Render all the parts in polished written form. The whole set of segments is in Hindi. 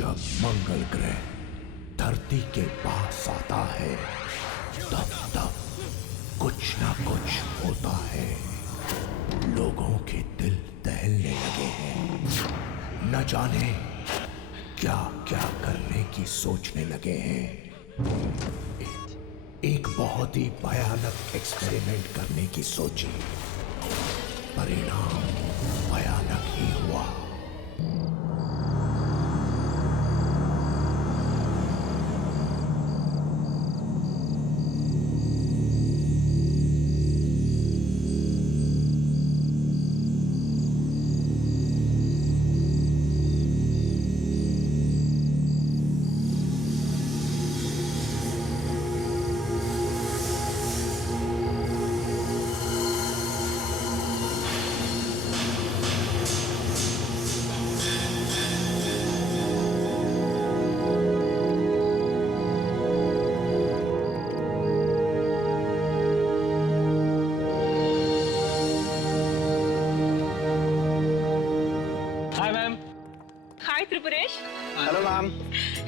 जब मंगल ग्रह धरती के पास आता है तब तब कुछ ना कुछ होता है। लोगों के दिल दहलने लगे हैं, न जाने क्या क्या करने की सोचने लगे हैं। एक बहुत ही भयानक एक्सपेरिमेंट करने की सोची, परिणाम भयानक ही हुआ। Hello ma'am.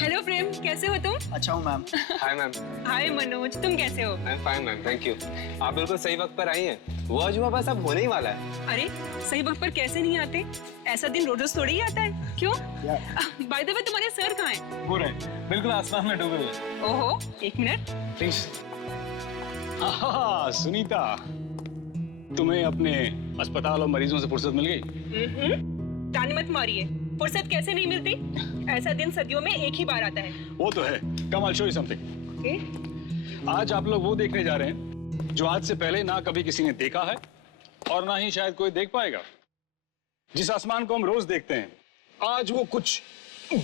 हेलो प्रेम, कैसे हो तुम? अच्छा हूँ ma'am. Hi ma'am. Hi Manoj, तुम कैसे हो? I am fine ma'am, thank you. आप बिल्कुल सही वक्त पर आई हैं। वो अजूबा बस अब होने ही वाला है। अरे सही वक्त पर कैसे नहीं आते? ऐसा दिन रोज रोज थोड़ी ही आता है। क्यों? बाय द वे तुम्हारे सर कहाँ हैं? वो रहे, बिल्कुल आसमान में डूबे हुए। ओहो, एक मिनट। प्लीज। सुनीता, तुम्हें अपने अस्पताल और मरीजों से फुर्सत मिल गई? ताने मत मारिए, फुर्सत कैसे नहीं मिलती? ऐसा दिन सदियों में एक ही बार आता है। वो तो है। कम आई शो यू समथिंग। आज आप लोग वो देखने जा रहे हैं जो आज से पहले ना कभी किसी ने देखा है और ना ही शायद कोई देख पाएगा। जिस आसमान को हम रोज देखते हैं, आज वो कुछ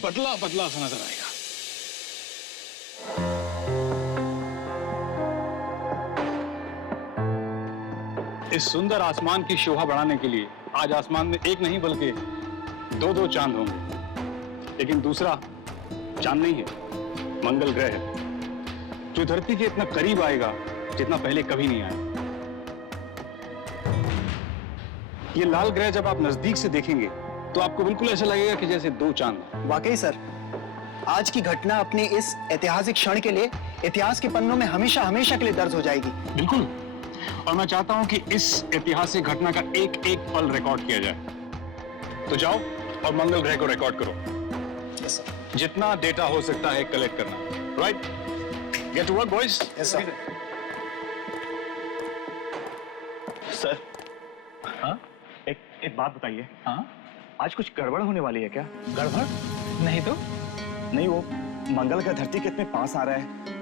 बदला बदला सा नजर आएगा। इस सुंदर आसमान की शोभा बढ़ाने के लिए आज आसमान में एक नहीं बल्कि दो चांद होंगे। लेकिन दूसरा चांद नहीं है, मंगल ग्रह है, जो धरती के इतना करीब आएगा जितना पहले कभी नहीं आया। ये लाल ग्रह जब आप नजदीक से देखेंगे तो आपको बिल्कुल ऐसा लगेगा कि जैसे दो चांद। वाकई सर, आज की घटना अपनी इस ऐतिहासिक क्षण के लिए इतिहास के पन्नों में हमेशा हमेशा के लिए दर्ज हो जाएगी। बिल्कुल। और मैं चाहता हूं कि इस ऐतिहासिक घटना का एक एक पल रिकॉर्ड किया जाए। तो जाओ और मंगल ग्रह को रिकॉर्ड करो। Yes sir. जितना डेटा हो सकता है कलेक्ट करना। Right? Get to work boys. Yes sir. Sir, हाँ? एक बात बताइए। हाँ? आज कुछ गड़बड़ होने वाली है क्या? गड़बड़? नहीं तो? नहीं, वो मंगल का धरती के इतने पास आ रहा है,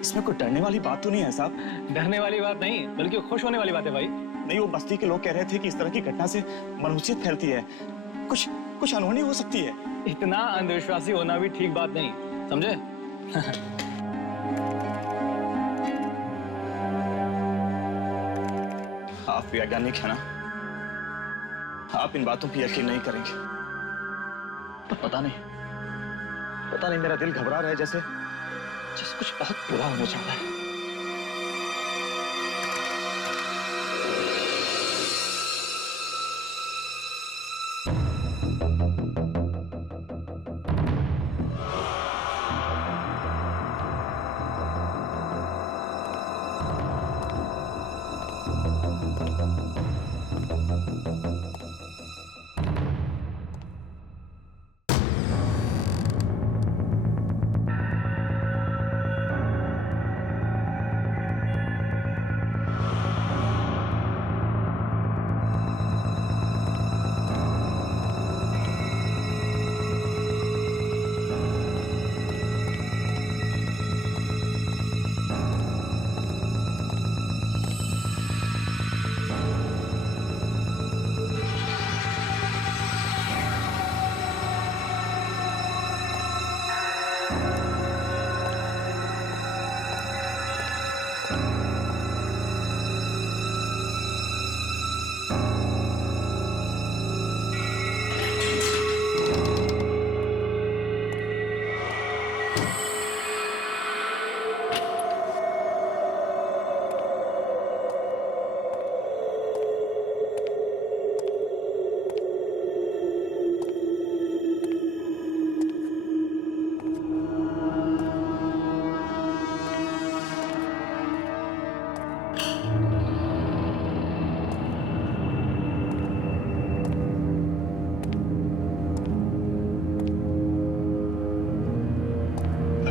इसमें कोई डरने वाली बात तो नहीं है साहब? डरने वाली बात नहीं, बल्कि खुश होने वाली बात है भाई। नहीं, वो बस्ती के लोग कह रहे थे कि इस तरह की घटना से मनहूसियत फैलती है, कुछ अनहोनी हो सकती है। इतना अंधविश्वासी होना भी ठीक बात नहीं, समझे? आप वैज्ञानिक है ना, आप इन बातों पर यकीन नहीं करेंगे। पता नहीं मेरा दिल घबरा रहा है, जैसे कुछ बहुत बुरा होने जा रहा है।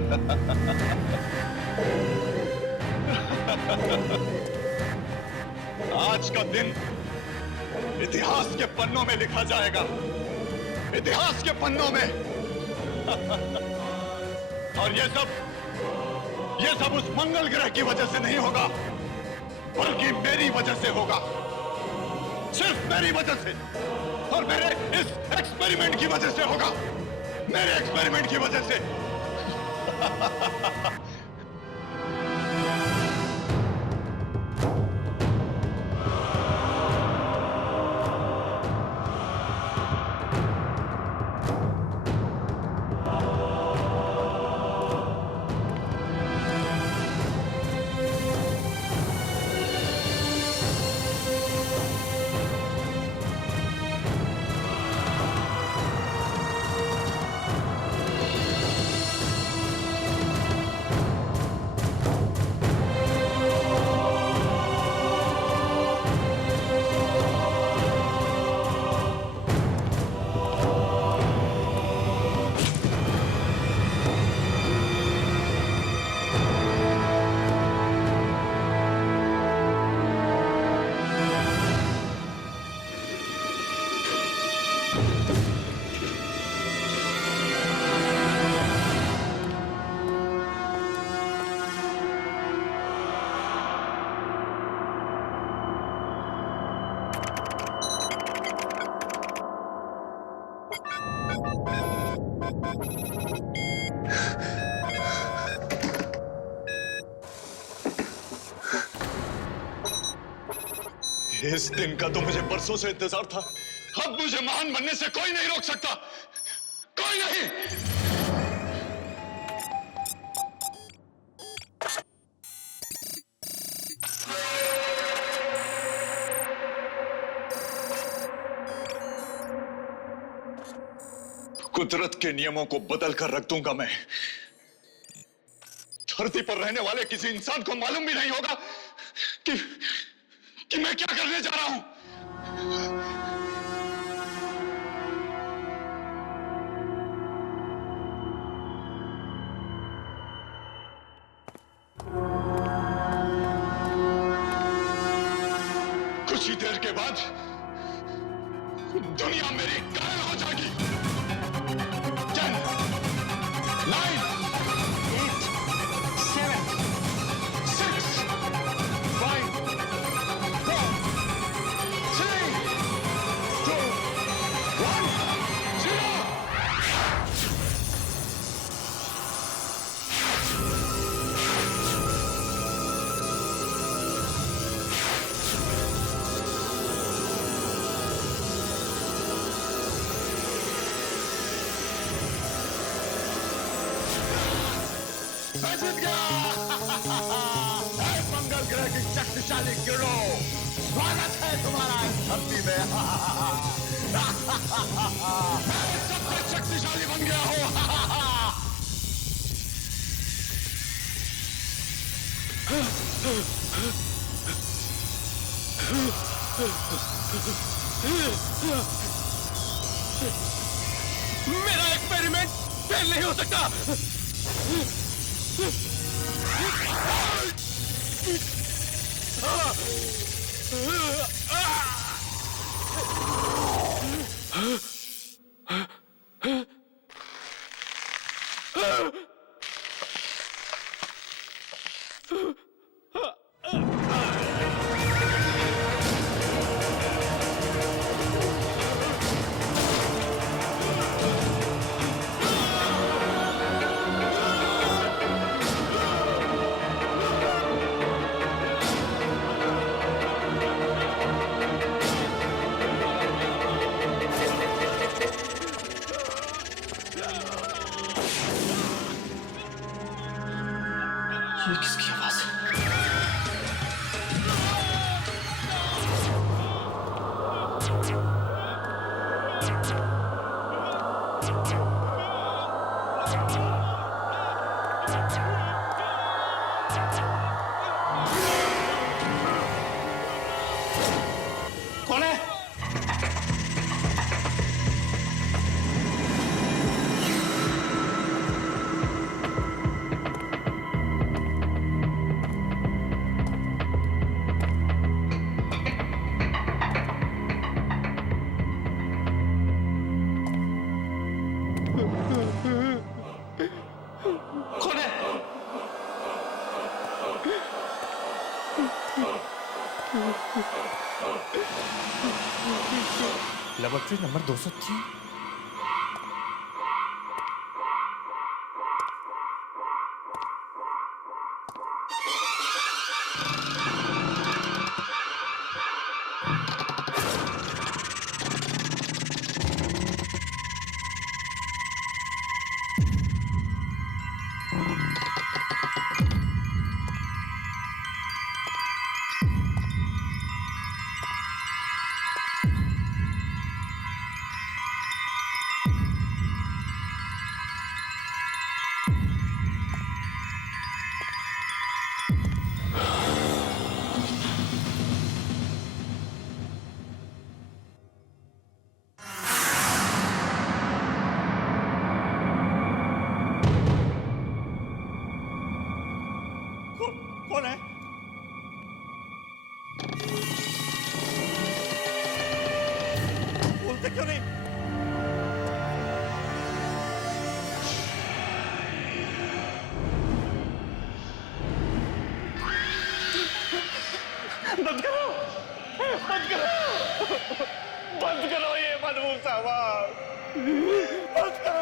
आज का दिन इतिहास के पन्नों में लिखा जाएगा, इतिहास के पन्नों में। और ये सब उस मंगल ग्रह की वजह से नहीं होगा, बल्कि मेरी वजह से होगा, सिर्फ मेरी वजह से, और मेरे इस एक्सपेरिमेंट की वजह से होगा, मेरे एक्सपेरिमेंट की वजह से। इस दिन का तो मुझे बरसों से इंतजार था। अब मुझे महान बनने से कोई नहीं रोक सकता, कोई नहीं। कुदरत के नियमों को बदल कर रख दूंगा मैं। धरती पर रहने वाले किसी इंसान को मालूम भी नहीं होगा कि मैं क्या करने जा रहा हूं। कुछ ही देर के बाद दुनिया मेरी कायल हो जाएगी। 10, 9, 8, 7, 6, 5, 4, 3, 2, 1, 0। मैं जीत गया। मंगल ग्रह की शक्तिशाली गिरोह, स्वागत है तुम्हारा इस धरती में। मैं सबसे शक्तिशाली बन गया हूँ। मेरा एक्सपेरिमेंट फेल नहीं हो सकता। ये किसकी आवाज है? कौन है? नंबर 203। कौन है? बोलते क्यों नहीं? बंद करो, बंद करो, बंद करो ये मनमूस आवाज, बंद करो।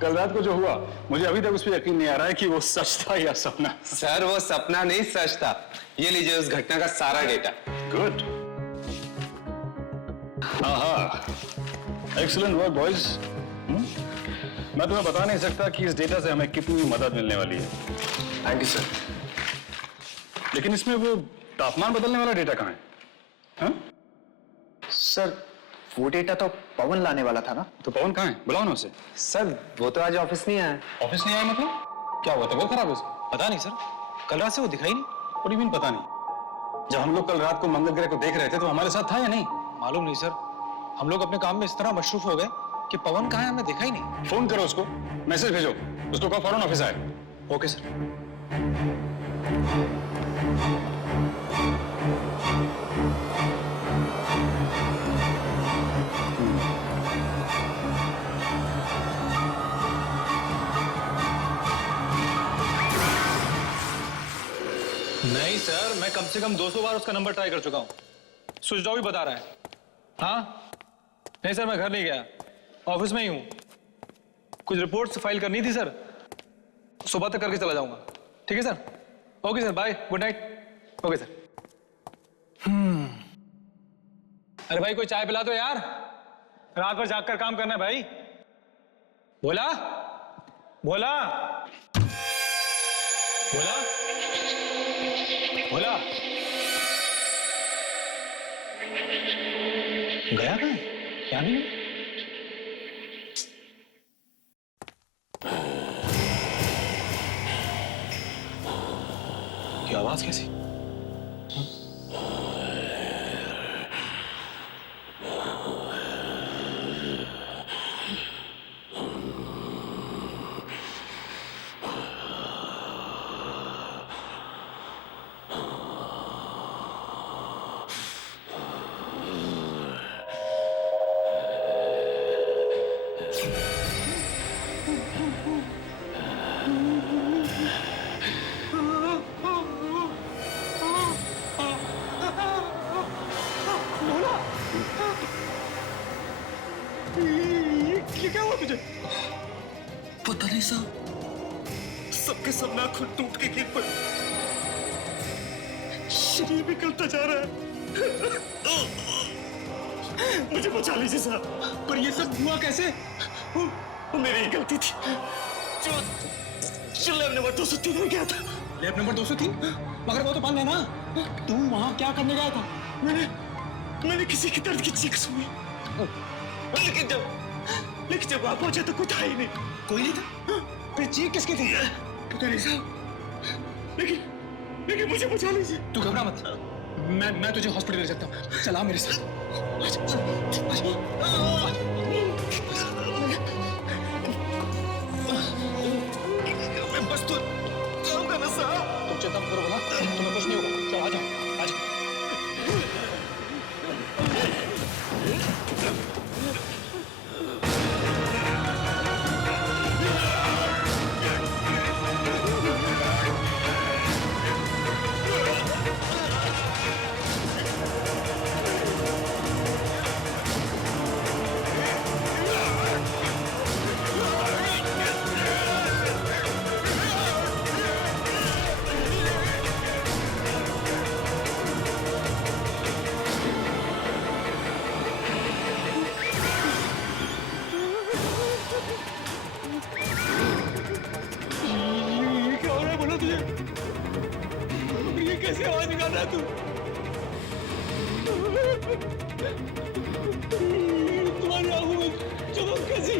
कल रात को जो हुआ, मुझे अभी तक उस पर यकीन नहीं आ रहा है कि वो सच था या सपना। सर वो सपना नहीं सच था। ये लीजिए उस घटना का सारा डेटा। गुड। हाँ, एक्सीलेंट वर्क बॉयज। मैं तुम्हें बता नहीं सकता कि इस डेटा से हमें कितनी मदद मिलने वाली है। Thank you sir. लेकिन इसमें वो तापमान बदलने वाला डेटा कहाँ है? हाँ? सर वो डेटा तो पवन लाने वाला था ना। तो पवन कहाँ है? बुलाओ ना उसे। सर वो तो आज ऑफिस नहीं आया। ऑफिस नहीं आया मतलब? क्या हुआ? तबीयत खराब है उसकी? पता नहीं सर, कल रात से वो दिखाई नहीं। और मीन पता नहीं? जब हम लोग कल रात को मंगल ग्रह को देख रहे थे तो हमारे साथ था या नहीं? मालूम नहीं सर, हम लोग अपने काम में इस तरह मशरूफ हो गए कि पवन कहाँ है हमें देखा ही नहीं। फोन करो उसको, मैसेज भेजो, उसको कहो फौरन ऑफिस आए। Okay sir. नहीं सर, मैं कम से कम 200 बार उसका नंबर ट्राई कर चुका हूं। स्विच ऑफ ही बता रहा है। हाँ? नहीं सर, मैं घर नहीं गया, ऑफिस में ही हूं। कुछ रिपोर्ट्स फाइल करनी थी सर, सुबह तक करके चला जाऊंगा। ठीक है sir? Okay sir, bye, good night. Okay sir. अरे भाई कोई चाय पिला दो यार, रात भर जाग कर काम करना है भाई। बोला बोला बोला बोला गया कहाँ? क्या नहीं? ये आवाज कैसी? ये क्या हुआ तुझे? पता नहीं साहब, सबके सब नाखून टूट के गिर पड़े, शरीर निकलता जा रहा है। मुझे बचा लीजिए साहब। पर ये सब हुआ कैसे? वो मेरी ही गलती थी। जो लैब नंबर 203 में गया था। Lab number 203? मगर वो तो बंद है ना। तू वहां क्या करने गया था? मैंने किसी की दर्द की चीख सुनी, लेकिन लेकिन जब आप पहुंचे तो कुछ था ही नहीं। कोई नहीं था? फिर चीख किसकी थी? पता नहीं साहब, लेकिन मुझे बचा लीजिए। तू घबरा मत, मैं तुझे हॉस्पिटल ले सकता हूँ। चला मेरे साथ। मैं बस तो जाऊंगा ना साहब। तुम चिंता मत करो भला, तुम्हें कुछ नहीं होगा। चलो आ जाओ, आ जाओ। कैसे आवाज निकाल रहा है तू? तुम्हारी आंखों में चमक कैसी?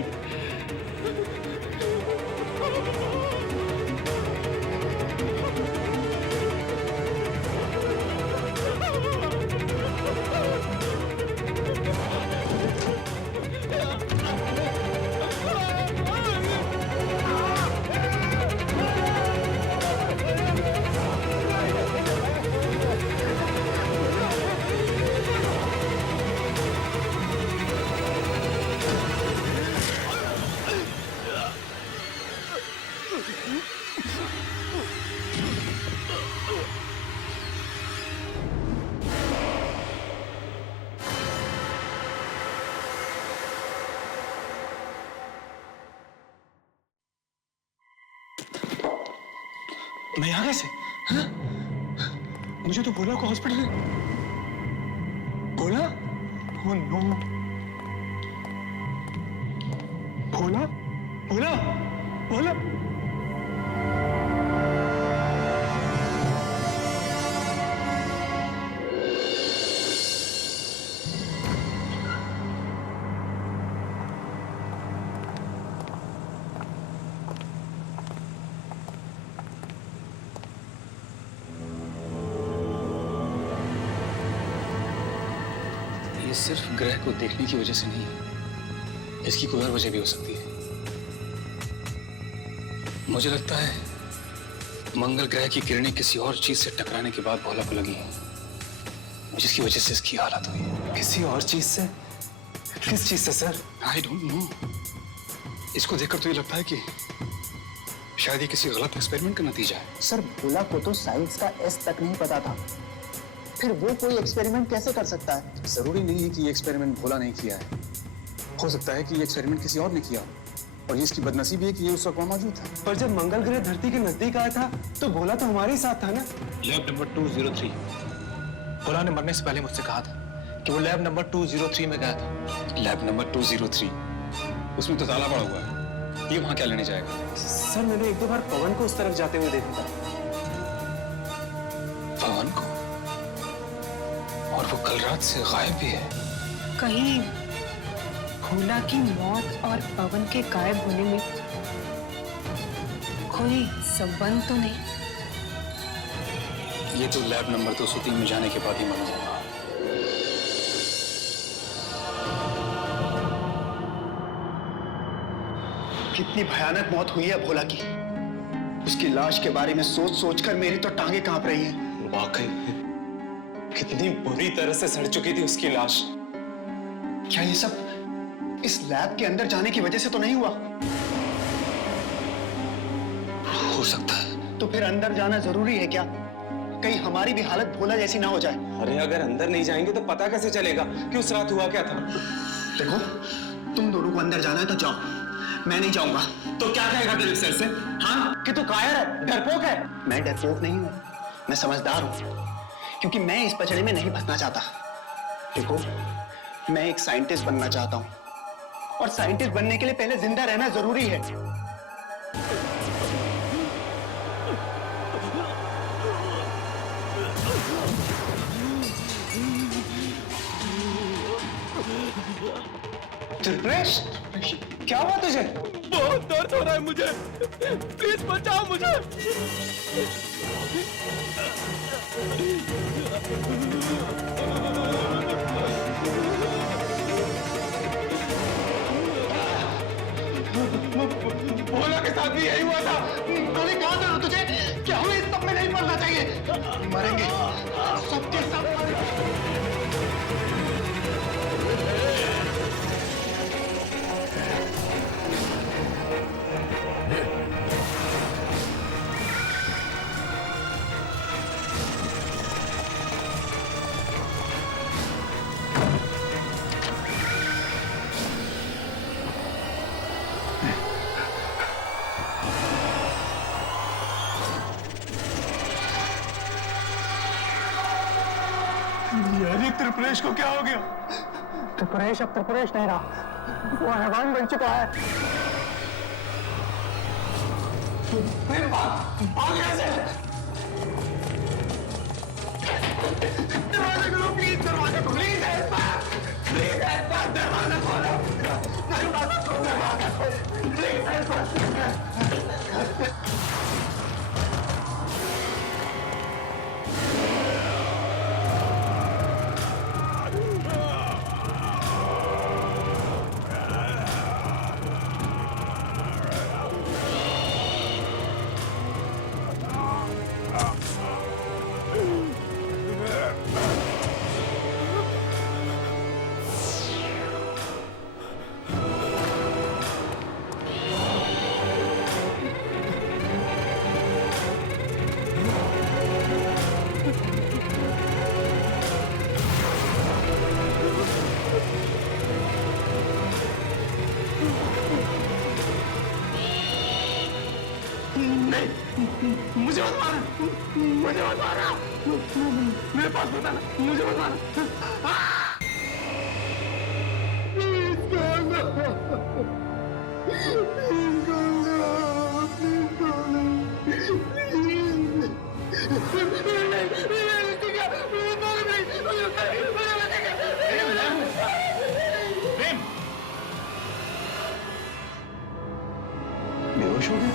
मैं यहाँ कैसे? हाँ? मुझे तो भोला को हॉस्पिटल भोला? Oh no. भोला? भोला? भोला? ये सिर्फ ग्रह को देखने की वजह से नहीं है, इसकी कोई और वजह भी हो सकती है। मुझे लगता है मंगल ग्रह की किरणें किसी और चीज से टकराने के बाद भोला को लगी हैं, जिसकी वजह से इसकी हालत हुई है। किसी और चीज से? किस चीज से सर? I don't know. इसको देखकर तो ये लगता है कि शायद ये किसी गलत एक्सपेरिमेंट का नतीजा है। सर भोला को तो साइंस का एस तक नहीं पता था, फिर वो कोई एक्सपेरिमेंट कैसे कर सकता है? जरूरी नहीं है कि ये एक्सपेरिमेंट भोला नहीं किया है, हो सकता है कि ये एक्सपेरिमेंट किसी और ने किया, और ये इसकी बदनसीबी है कि ये उस वक्त वहां मौजूद था। पर जब मंगल ग्रह धरती के नजदीक आया था तो भोला तो हमारे ही साथ था ना? Lab number 203। भोला ने मरने से पहले मुझसे कहा था कि वो लैब नंबर 203 में गया था। Lab number 203? उसमें तो ताला पड़ा हुआ है, ये वहां क्या लेने जाएगा? सर मैंने एक दो बार पवन को उस तरफ जाते हुए देखा था। पवन को? और वो कल रात से गायब भी है। कहीं भोला की मौत और पवन के गायब होने में कोई संबंध तो नहीं? ये तो लैब नंबर 203 में जाने के बाद ही मालूम होगा। कितनी भयानक मौत हुई है भोला की। उसकी लाश के बारे में सोच सोचकर मेरी तो टांगे कांप रही हैं। वाकई कितनी बुरी तरह से सड़ चुकी थी उसकी लाश। क्या ये सब इस लैब के अंदर जाने की वजह से तो नहीं हुआ? हो सकता है। तो फिर अंदर जाना जरूरी है क्या? कहीं हमारी भी हालत भोला जैसी ना हो जाए। अरे अगर अंदर नहीं जाएंगे तो पता कैसे चलेगा कि उस रात हुआ क्या था? देखो, तुम दोनों को अंदर जाना है तो जाओ, मैं नहीं जाऊंगा। तो क्या कहेगा दिलीप सर से? हाँ कि तू कायर है, डरपोक है? मैं डरपोक नहीं हूं, मैं समझदार हूं, क्योंकि मैं इस पचड़े में नहीं फंसना चाहता। देखो, मैं एक साइंटिस्ट बनना चाहता हूं, और साइंटिस्ट बनने के लिए पहले जिंदा रहना जरूरी है। त्रिप्रेश, क्या हुआ तुझे? बहुत दर्द हो रहा है मुझे, प्लीज बचाओ मुझे। भोला के साथ भी यही हुआ था। मैंने कहा था ना तुझे कि हमें इस सब में नहीं पड़ना चाहिए। मरेंगे, सबके सब मरेंगे। यानी त्रिपुरेश को क्या हो गया? त्रिपुरेश अब त्रिपुरेश नहीं रहा, वो हैवान बन चुका है। दरवाजा खोलो प्लीज, दरवाजा खोलो प्लीज, प्लीज दरवाजा खोलो, दरवाजा खोलो प्लीज। मुझे मत मारना, मुझे मत मारना, मेरे पास बताना, मुझे मत मारना। बेहोश हो गया?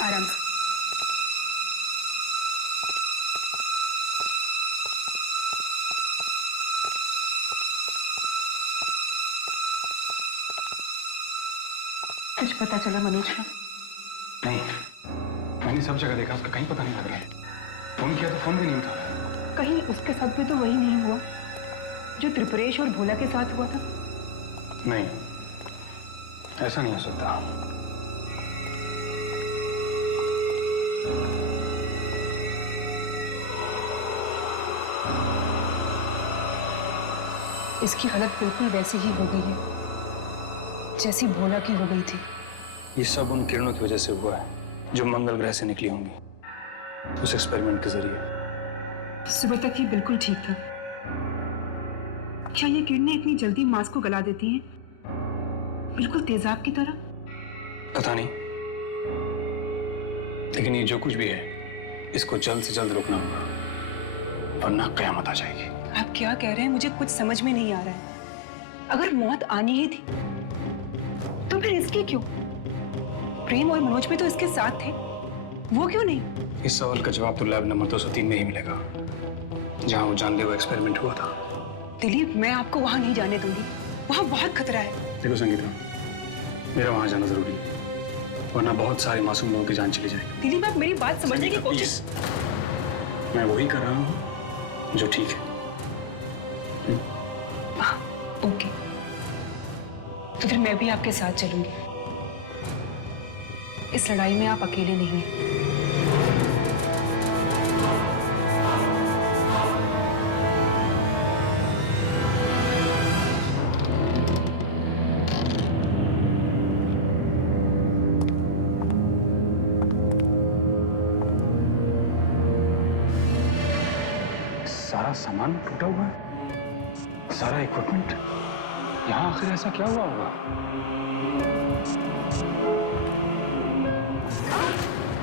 आराम से। कुछ पता चला मनोज का? नहीं, मैंने सब जगह देखा, उसका कहीं पता नहीं लग रहा है। फोन किया तो फोन भी नहीं उठा। कहीं उसके साथ भी तो वही नहीं हुआ जो त्रिपुरेश और भोला के साथ हुआ था? नहीं, ऐसा नहीं हो सकता। इसकी हालत बिल्कुल वैसी ही हो गई है जैसी भोला की हो गई थी। ये सब उन किरणों की वजह से हुआ है जो मंगल ग्रह से निकली होंगी उस एक्सपेरिमेंट के जरिए। सुबह तक ये बिल्कुल ठीक था। क्या ये किरणें इतनी जल्दी मांस को गला देती हैं, बिल्कुल तेजाब की तरह? पता नहीं, लेकिन ये जो कुछ भी है इसको जल्द से जल्द रोकना होगा वरना कयामत आ जाएगी। आप क्या कह रहे हैं, मुझे कुछ समझ में नहीं आ रहा है। अगर मौत आनी ही थी तो फिर इसकी क्यों? प्रेम और मनोज भी तो इसके साथ थे, वो क्यों नहीं? इस सवाल का जवाब तो लैब नंबर 203 में ही मिलेगा जहां वो जानलेवा एक्सपेरिमेंट हुआ था। दिलीप, मैं आपको वहां नहीं जाने दूंगी, वहां बहुत खतरा है। देखो संगीता, मेरा वहां जाना जरूरी है वरना बहुत सारे मासूम लोगों की जान चली जाएगी। दिलीप, आप मेरी बात समझने की कोशिश। मैं वही कर रहा हूँ जो ठीक है। ओके, तो फिर मैं भी आपके साथ चलूंगी। इस लड़ाई में आप अकेले नहीं हैं। सामान टूटा हुआ है, सारा इक्विपमेंट। यहाँ आखिर ऐसा क्या हुआ होगा?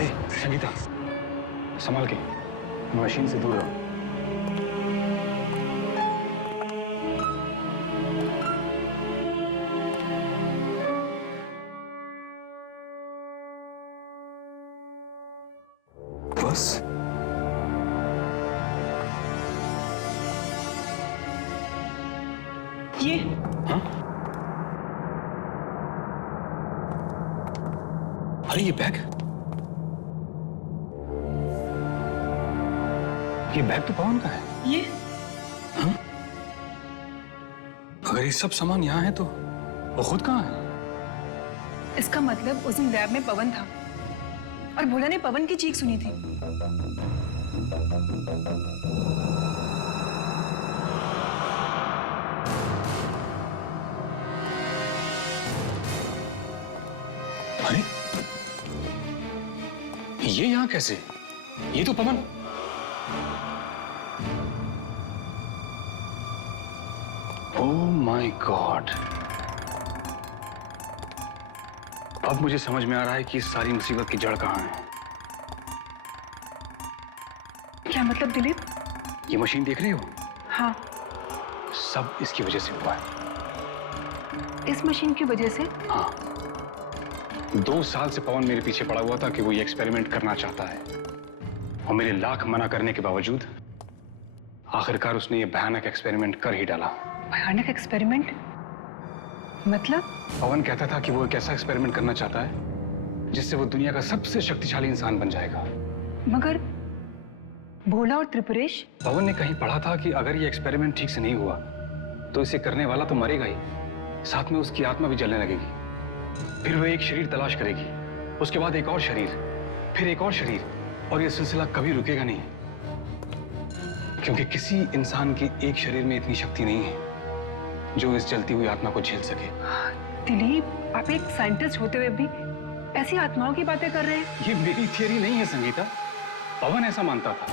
ए, संगीता, संभाल के, मशीन से दूर रहो। बस ये हाँ? अरे ये बैग तो पवन का है। ये हाँ? अगर ये सब सामान यहाँ है तो वो खुद कहाँ है? इसका मतलब उस दिन लैब में पवन था और भोला ने पवन की चीख सुनी थी। अरे ये यहाँ कैसे? ये तो पवन। ओह माय गॉड, अब मुझे समझ में आ रहा है कि इस सारी मुसीबत की जड़ कहाँ है। क्या मतलब दिलीप? ये मशीन देख रही हो? हाँ, सब इसकी वजह से हुआ है। इस मशीन की वजह से? हाँ, 2 साल से पवन मेरे पीछे पड़ा हुआ था कि वो ये एक्सपेरिमेंट करना चाहता है, और मेरे लाख मना करने के बावजूद आखिरकार उसने ये भयानक एक्सपेरिमेंट कर ही डाला। भयानक एक्सपेरिमेंट? मतलब? पवन कहता था कि वो एक ऐसा एक्सपेरिमेंट करना चाहता है जिससे वो दुनिया का सबसे शक्तिशाली इंसान बन जाएगा। मगर भोला और त्रिपुरेश? पवन ने कहीं पढ़ा था कि अगर ये एक्सपेरिमेंट ठीक से नहीं हुआ तो इसे करने वाला तो मरेगा ही, साथ में उसकी आत्मा भी जलने लगेगी। फिर वो एक शरीर तलाश करेगी, उसके बाद एक और शरीर, फिर एक और शरीर, और ये सिलसिला कभी रुकेगा नहीं, क्योंकि किसी इंसान के एक शरीर में इतनी शक्ति नहीं है जो इस जलती हुई आत्मा को झेल सके। दिलीप, आप एक साइंटिस्ट होते हुए भी ऐसी आत्माओं की बातें कर रहे हैं? ये मेरी थियरी नहीं है संगीता, पवन ऐसा मानता था।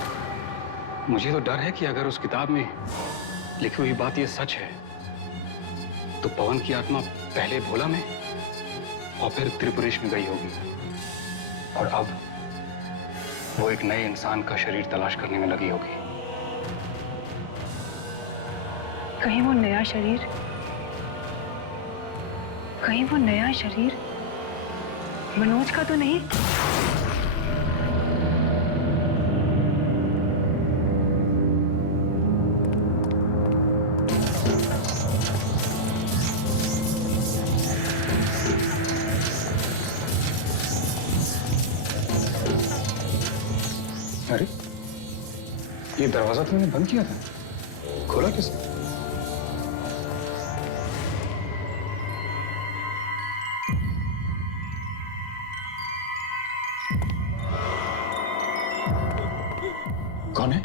मुझे तो डर है कि अगर उस किताब में लिखी हुई बात ये सच है तो पवन की आत्मा पहले भोला में और फिर त्रिपुरेश में गई होगी, और अब वो एक नए इंसान का शरीर तलाश करने में लगी होगी। कहीं वो नया शरीर मनोज का तो नहीं? अरे ये दरवाजा तुमने बंद किया था, खोला किसने? कौन है?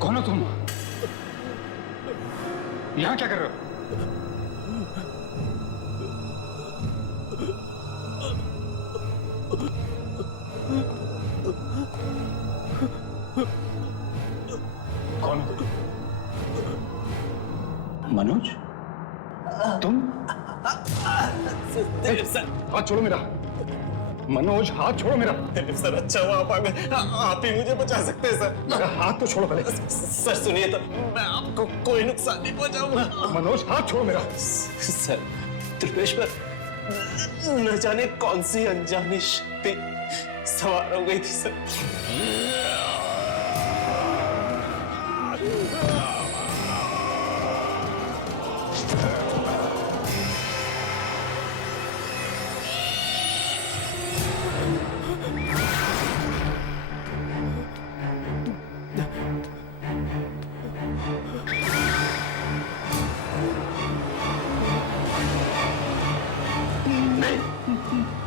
कौन हो तुम? यहां क्या कर रहे हो? कौन हो? मनोज, तुम? हाथ छोड़ो मेरा। मनोज, हाथ छोड़ो मेरा। सर अच्छा हुआ आप आ गए, आप ही मुझे बचा सकते हैं सर। मेरा हाथ तो छोड़ो पहले। सर सुनिए तो, मैं आपको कोई नुकसान नहीं पहुंचाऊंगा। मनोज, हाथ छोड़ो मेरा। सर त्रिपेश पर न जाने कौन सी अनजानी शक्ति सवार हो गई थी सर।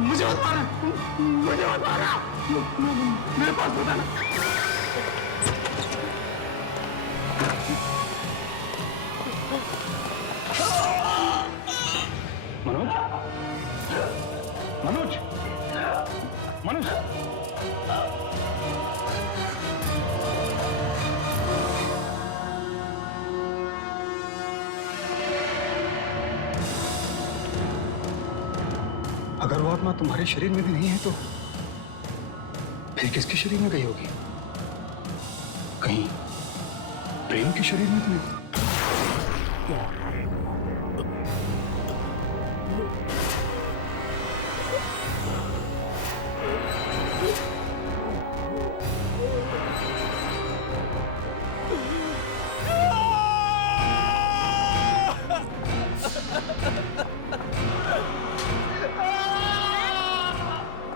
मुझे मत मारना, मुझे मत मारना, मेरे पास बताना। मनोज, मनोज, मनोज। अगर वो आत्मा तुम्हारे शरीर में भी नहीं है तो फिर किसके शरीर में गई होगी? कहीं प्रेम के शरीर में तो नहीं?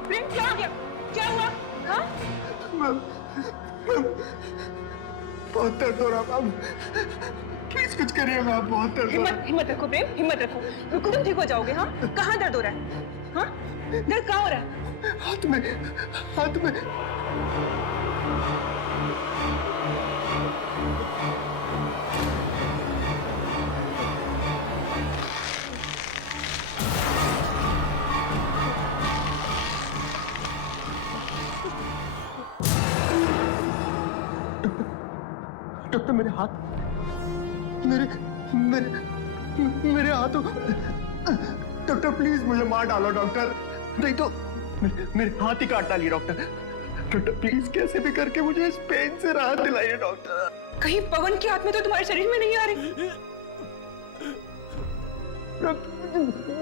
प्रेम क्या हो गया? क्या हुआ? हाँ? बहुत दर्द हो रहा मैम, प्लीज कुछ करिए मैम, बहुत दर्द हो रहा हिम्मत हिम्मत रखो प्रेम, हिम्मत रखो। बिल्कुल तुम ठीक हो जाओगे। हाँ, कहाँ दर्द हो रहा है? हाँ, दर्द कहाँ हो रहा है? हाथ में, हाथ में। डॉक्टर मेरे हाथ, मेरे मेरे मेरे हाथों, डॉक्टर प्लीज मुझे मार डालो डॉक्टर, नहीं तो मेरे हाथ ही काट डालिए डॉक्टर। डॉक्टर प्लीज कैसे भी करके मुझे इस पेन से राहत दिलाइए डॉक्टर। कहीं पवन की आत्मा तो तुम्हारे शरीर में नहीं आ रही?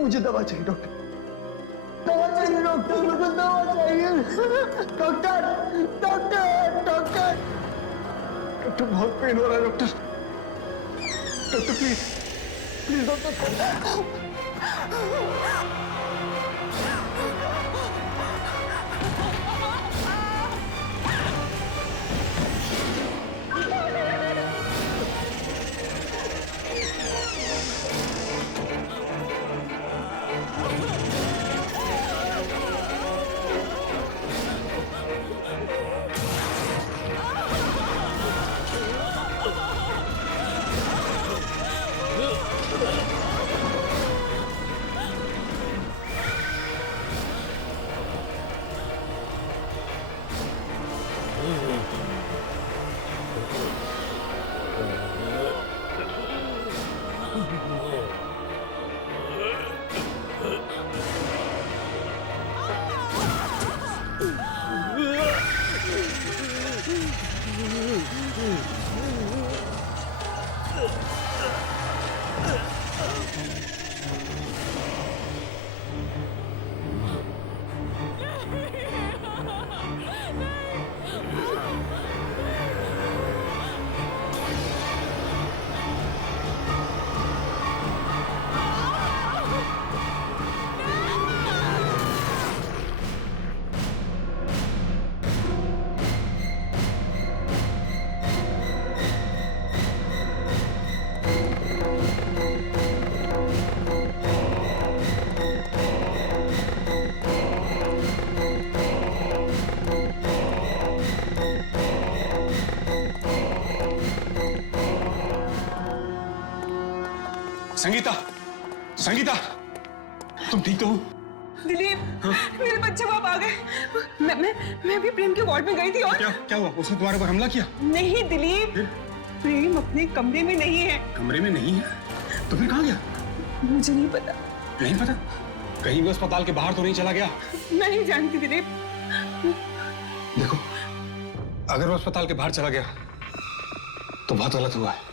मुझे दवा चाहिए डॉक्टर, दवा चाहिए डॉक्टर, मुझे दवा चाहिए डॉक्टर, डॉक्टर, डॉक्टर। डॉक्टर बहुत पेन हो रहा है doctor, doctor please, please doctor. Sangeeta, Sangeeta, तुम ठीक तो हो? दिलीप, मेरे बच्चे बाप आ गए। मैं भी प्रेम के वार्ड में गई थी और क्या हुआ? उसने तुम्हारे पर हमला किया? नहीं दिलीप, प्रेम अपने कमरे में नहीं है। कमरे में नहीं है? तो फिर कहाँ गया? मुझे नहीं पता। नहीं पता? कहीं भी अस्पताल के बाहर तो नहीं चला गया? मैं नहीं जानती दिलीप। देखो, अगर वो अस्पताल के बाहर चला गया तो बहुत गलत हुआ है।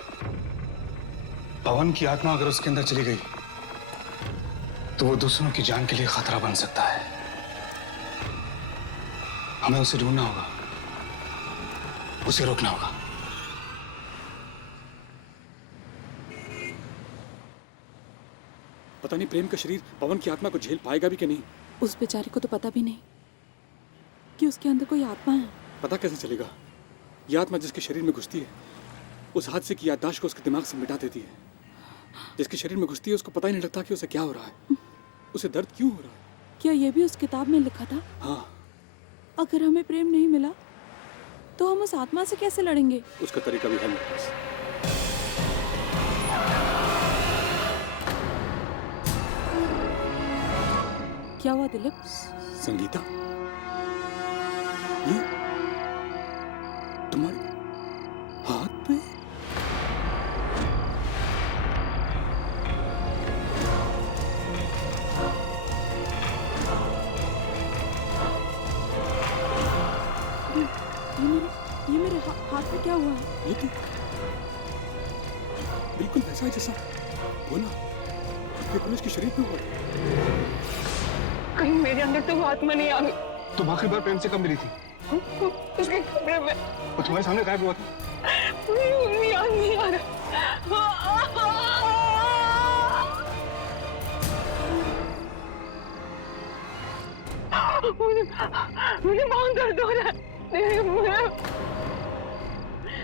पवन की आत्मा अगर उसके अंदर चली गई तो वो दूसरों की जान के लिए खतरा बन सकता है। हमें उसे ढूंढना होगा, उसे रोकना होगा। पता नहीं प्रेम का शरीर पवन की आत्मा को झेल पाएगा भी कि नहीं। उस बेचारे को तो पता भी नहीं कि उसके अंदर कोई आत्मा है। पता कैसे चलेगा? ये आत्मा जिसके शरीर में घुसती है उस हादसे की याददाश्त को उसके दिमाग से मिटा देती है। जिसके शरीर में घुसती है उसको पता ही नहीं लगता कि उसे क्या हो रहा है, उसे दर्द क्यों हो रहा है। क्या ये भी उस किताब में लिखा था? हाँ। अगर हमें प्रेम नहीं मिला तो हम उस आत्मा से कैसे लड़ेंगे? उसका तरीका भी है मेरे पास। क्या हुआ दिलीप? संगीता, ये तुम्हारे हाथ पे? ये मेरे हाथ पे क्या हुआ है? ये तो बिल्कुल वैसा है जैसा बोला पुलिस के शरीर पे हुआ। कहीं मेरे अंदर तो वो आत्मा नहीं आ गई। तुम आखिरी बार प्रेम से कब मिली थी? उसके कमरे में। वो तुम्हारे सामने गायब हुआ था? मुझे याद नहीं आ रहा। मुझे बहुत दर्द हो रहा है।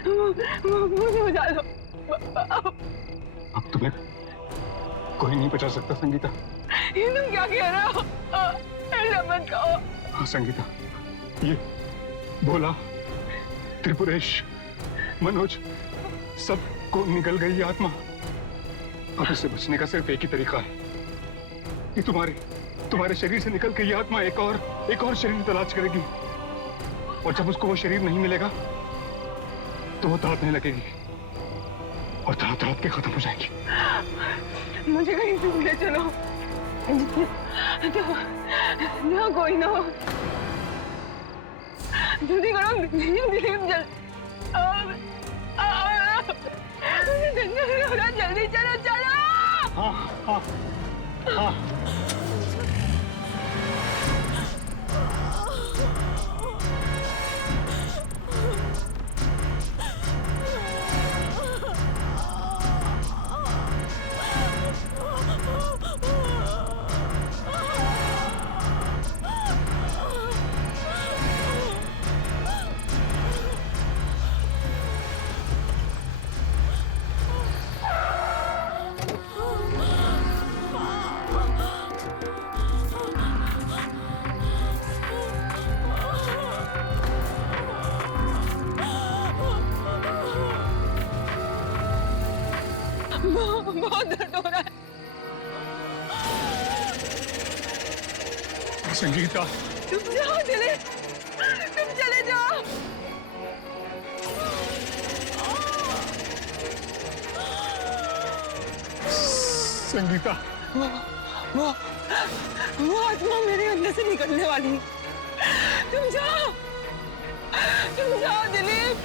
मुझे बचा लो। अब तुम्हें कोई नहीं बचा सकता संगीता। ये तुम क्या कह रहे हो? ऐसा मत कहो। हाँ संगीता, ये बोला, त्रिपुरेश, मनोज, सबको निकल गई आत्मा। अब इससे बचने का सिर्फ एक ही तरीका है कि तुम्हारे शरीर से निकल के ये आत्मा एक और शरीर तलाश करेगी, और जब उसको वो शरीर नहीं मिलेगा तो वो तड़पने लगेगी और तड़प के खत्म हो जाएगी। मुझे कहीं दूर ले चलो, जहाँ कोई ना हो। जल्दी करो दिलीप, जल्दी चलो चलो। हाँ हाँ हाँ। बहुत दर्द हो रहा है। संगीता, तुम जाओ दिलीप, तुम चले जाओ। संगीता, वो आत्मा मेरे अंदर से निकलने वाली है। तुम जाओ दिलीप।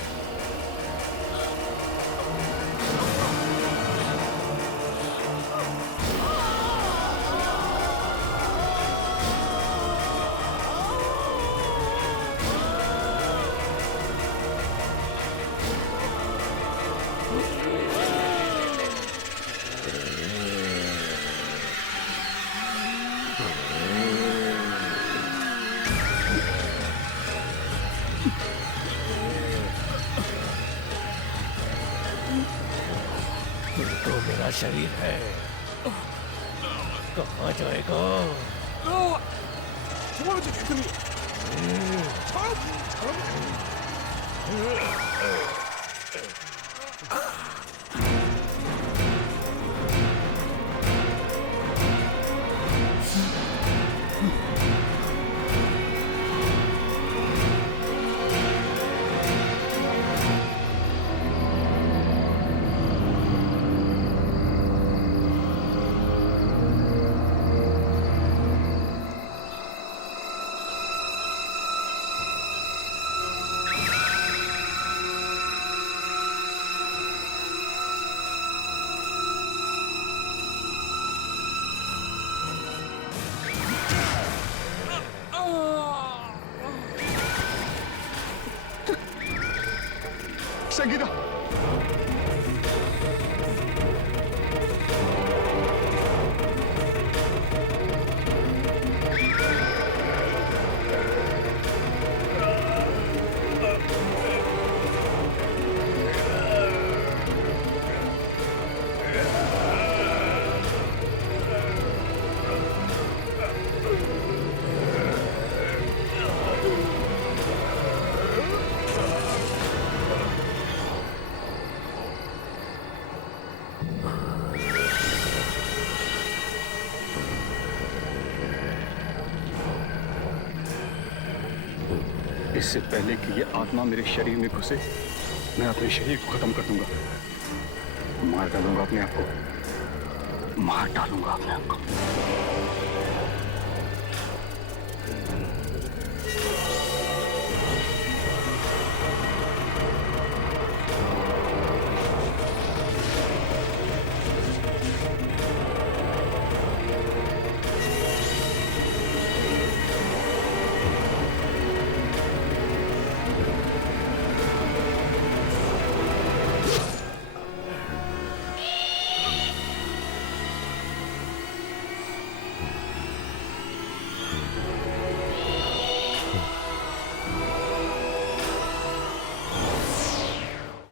तो मेरा शरीर है, कहाँ जाएगा? संगीता, इससे पहले कि ये आत्मा मेरे शरीर में घुसे, मैं अपने शरीर को खत्म कर दूंगा, मार डालूंगा अपने आप को, मार डालूंगा अपने आप को।